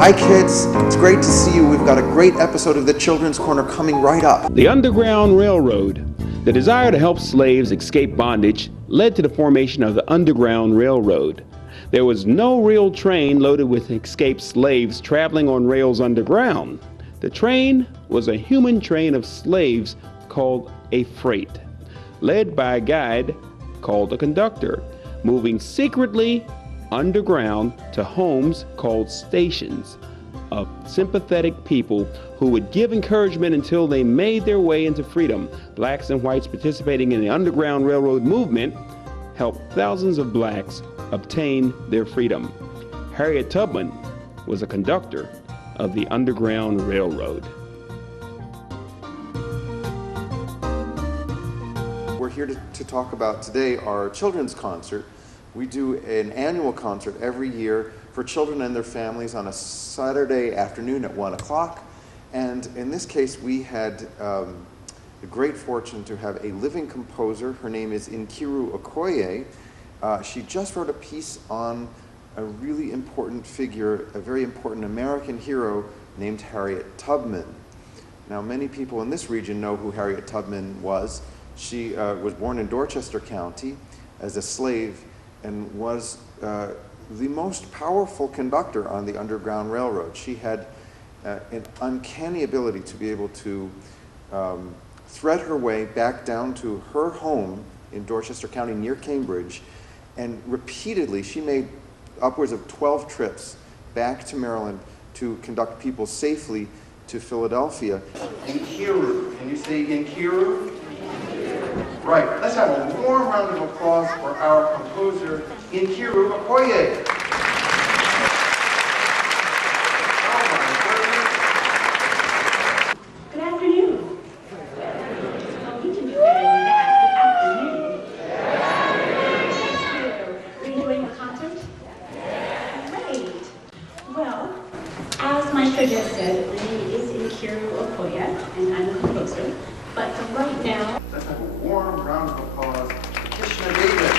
Hi kids, it's great to see you. We've got a great episode of the Children's Corner coming right up. The Underground Railroad. The desire to help slaves escape bondage led to the formation of the Underground Railroad. There was no real train loaded with escaped slaves traveling on rails underground. The train was a human train of slaves called a freight, led by a guide called a conductor, moving secretly underground to homes called stations of sympathetic people who would give encouragement until they made their way into freedom. Blacks and whites participating in the Underground Railroad movement helped thousands of blacks obtain their freedom. Harriet Tubman was a conductor of the Underground Railroad. We're here to talk about today our children's concert. We do an annual concert every year for children and their families on a Saturday afternoon at 1 o'clock. And in this case, we had the great fortune to have a living composer. Her name is Nkiru Okoye. She just wrote a piece on a really important figure, a very important American hero named Harriet Tubman. Now, many people in this region know who Harriet Tubman was. She was born in Dorchester County as a slave and was the most powerful conductor on the Underground Railroad. She had an uncanny ability to be able to thread her way back down to her home in Dorchester County near Cambridge, and repeatedly she made upwards of 12 trips back to Maryland to conduct people safely to Philadelphia. Nkiru, can you say Nkiru? Right, let's have a warm round of applause for our composer, Nkiru Okoye. Good afternoon. You can do better than that. Good afternoon. Are you enjoying the concert? Great. Well, as my show just said, my name is Nkiru Okoye, and I'm a composer. But for right now, let's have a warm round of applause for KISHNA Gaylin.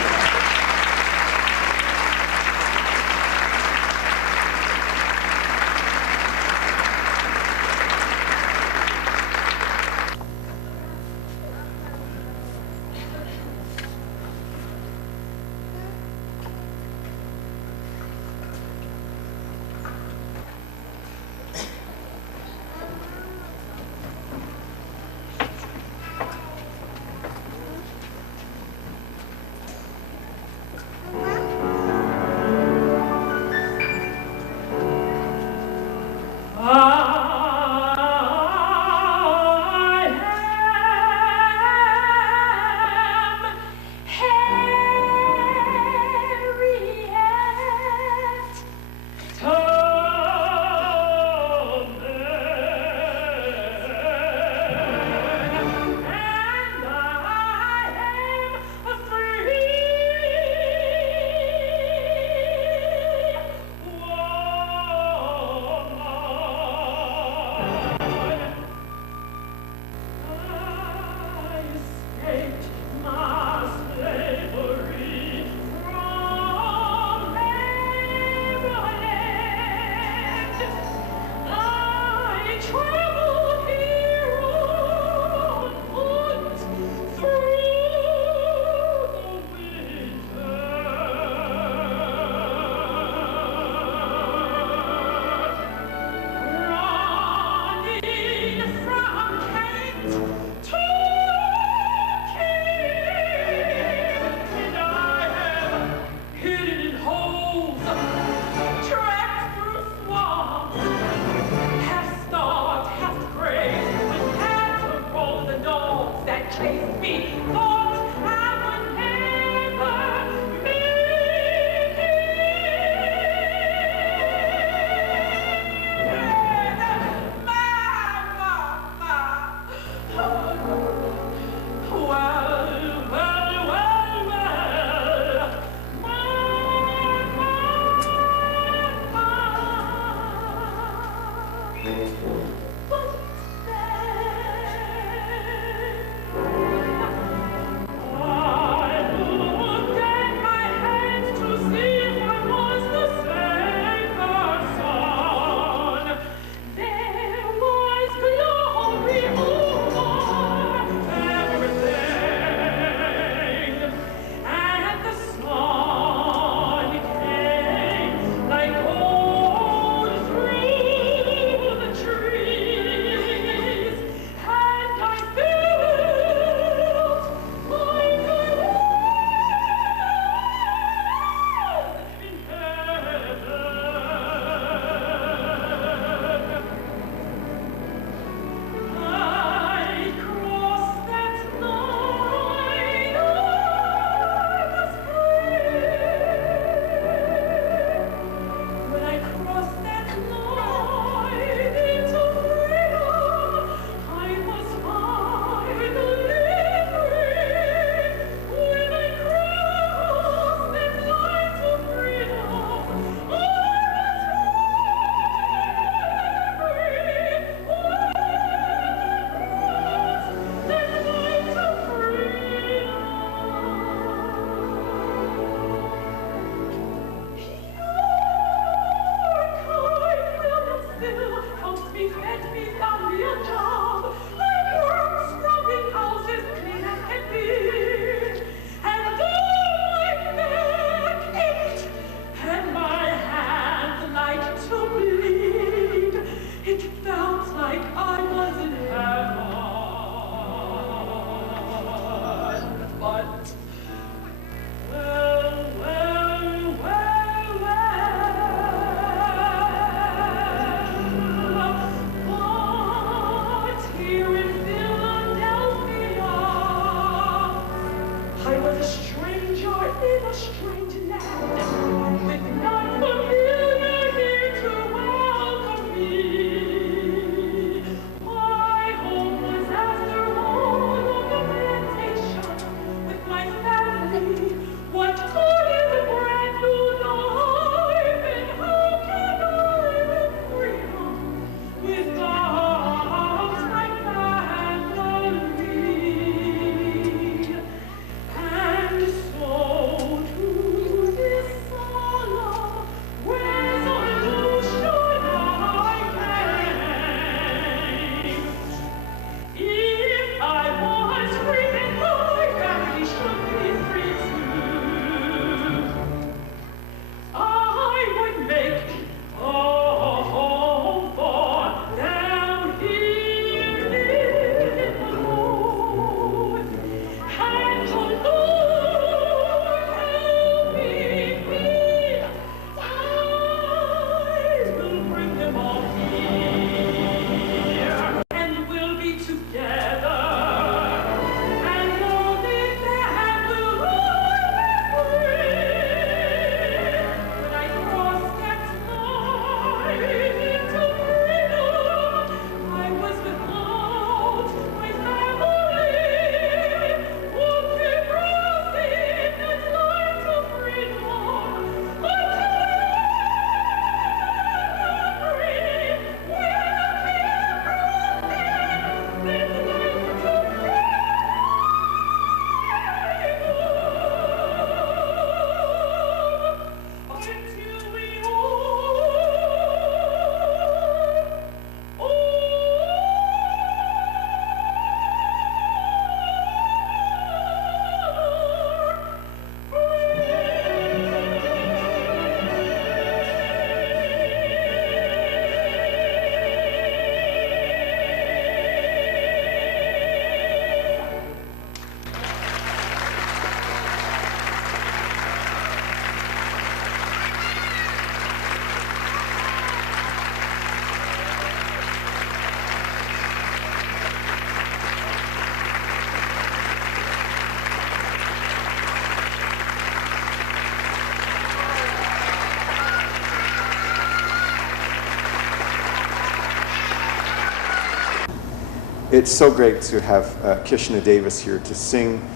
It's so great to have KISHNA Davis here to sing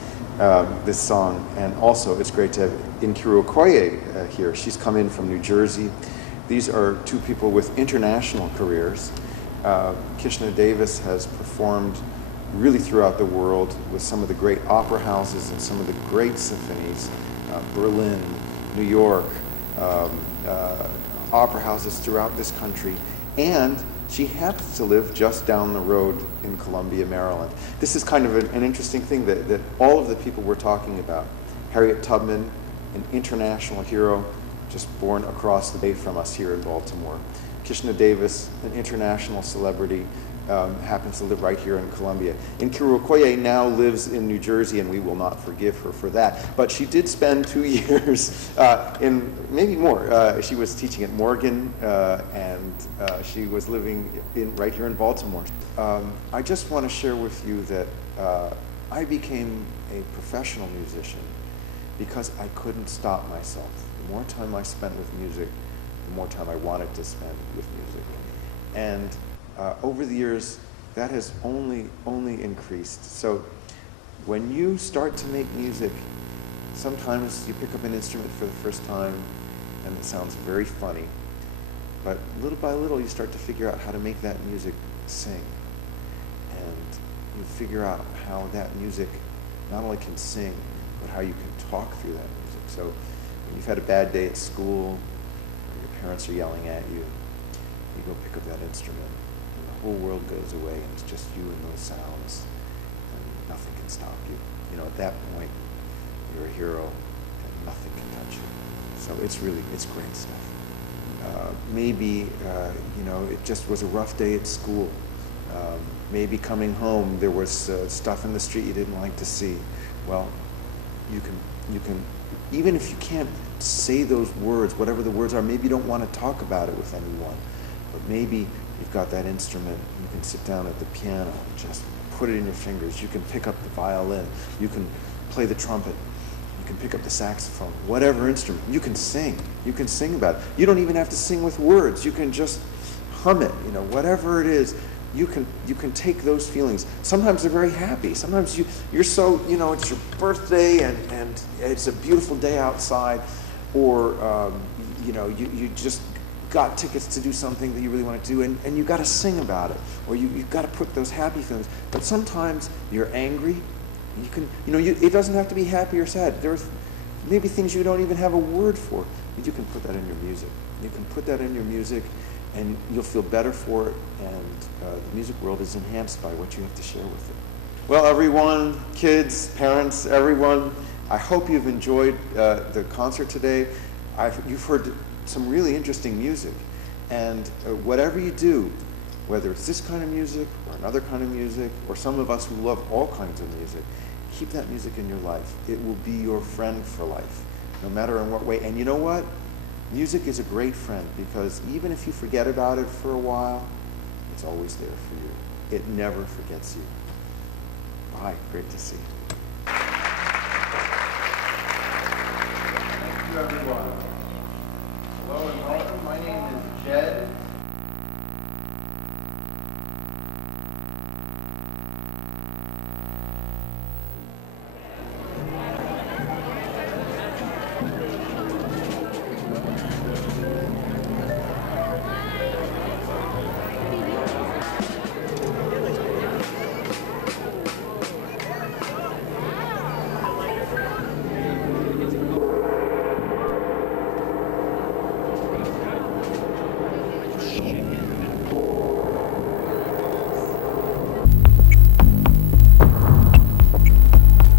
this song, and also it's great to have Nkiru Okoye here. She's come in from New Jersey. These are two people with international careers. KISHNA Davis has performed really throughout the world with some of the great opera houses and some of the great symphonies, Berlin, New York, opera houses throughout this country, and she happens to live just down the road in Columbia, Maryland. This is kind of an interesting thing that all of the people we're talking about, Harriet Tubman, an international hero, just born across the bay from us here in Baltimore. KISHNA Davis, an international celebrity, happens to live right here in Columbia. Nkiru Okoye now lives in New Jersey, and we will not forgive her for that. But she did spend 2 years, maybe more. She was teaching at Morgan, and she was living right here in Baltimore. I just want to share with you that I became a professional musician because I couldn't stop myself. The more time I spent with music, the more time I wanted to spend with music. And over the years, that has only increased. So when you start to make music, sometimes you pick up an instrument for the first time and it sounds very funny. But little by little, you start to figure out how to make that music sing. And you figure out how that music not only can sing, but how you can talk through that music. So when you've had a bad day at school, or your parents are yelling at you, you go pick up that instrument. The whole world goes away, and it's just you and those sounds, and nothing can stop you. You know, at that point, you're a hero, and nothing can touch you. So it's great stuff. Maybe, it just was a rough day at school. Maybe coming home, there was stuff in the street you didn't like to see. Well, you can, even if you can't say those words, whatever the words are, maybe you don't want to talk about it with anyone, but maybe you've got that instrument, you can sit down at the piano and just put it in your fingers. You can pick up the violin, you can play the trumpet, you can pick up the saxophone, whatever instrument. You can sing about it. You don't even have to sing with words. You can just hum it, whatever it is. You can take those feelings. Sometimes they're very happy. Sometimes you're so, it's your birthday and it's a beautiful day outside, or, you just got tickets to do something that you really want to do, and you got to sing about it, or you've got to put those happy feelings. But sometimes you're angry. You can, it doesn't have to be happy or sad. There's maybe things you don't even have a word for, but you can put that in your music. You can put that in your music, and you'll feel better for it, and the music world is enhanced by what you have to share with it. Well, everyone, kids, parents, everyone, I hope you've enjoyed the concert today. You've heard some really interesting music, and whatever you do, whether it's this kind of music or another kind of music, or some of us who love all kinds of music, keep that music in your life. It will be your friend for life, no matter in what way. And you know what? Music is a great friend, because even if you forget about it for a while, it's always there for you. It never forgets you. Bye. Great to see you. Thank you, everyone. Hello and welcome. My name is Jed.